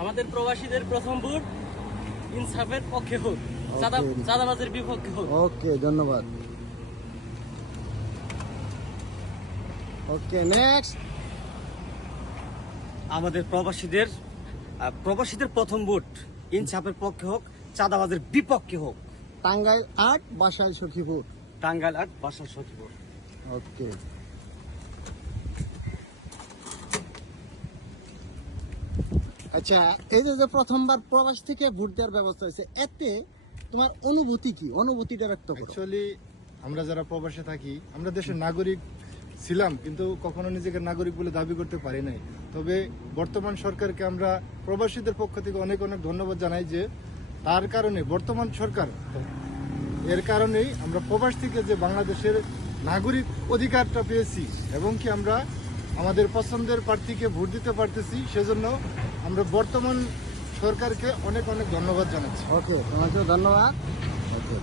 আমাদের প্রবাসীদের প্রথম ভোট ইনসাফের পক্ষে হোক, চাঁদাবাজের বিপক্ষে হোক। ওকে, ধন্যবাদ। ওকে, নেক্সট। আমাদের প্রবাসীদের প্রথম ভোট ইনসাফের পক্ষে হোক, চাঁদাবাজের বিপক্ষে হোক। টাঙ্গাইল ৮, বাসাইল সখীপুর। টাঙ্গাইল ৮, বাসাইল সখীপুর। ওকে। আচ্ছা, এই যে প্রথমবার প্রবাস থেকে ভোট দেওয়ার ব্যবস্থা হয়েছে, এতে তোমার অনুভূতি কি? অনুভূতিটা ব্যক্ত করো। অ্যাকচুয়ালি আমরা যারা প্রবাসে থাকি, আমরা দেশের নাগরিক ছিলাম, কিন্তু কখনো নিজেকে নাগরিক বলে দাবি করতে পারি নাই। তবে বর্তমান সরকারকে আমরা প্রবাসীদের পক্ষ থেকে অনেক অনেক ধন্যবাদ জানাই যে তার কারণে বর্তমান সরকার এর কারণেই আমরা প্রবাস থেকে যে বাংলাদেশের নাগরিক অধিকারটা পেয়েছি এবং কি আমরা আমাদের পছন্দের প্রার্থীকে ভোট দিতে পারতেছি, সেজন্য আমরা বর্তমান সরকারকে অনেক অনেক ধন্যবাদ জানাচ্ছি। ওকে, তোমাকে ধন্যবাদ। ওকে।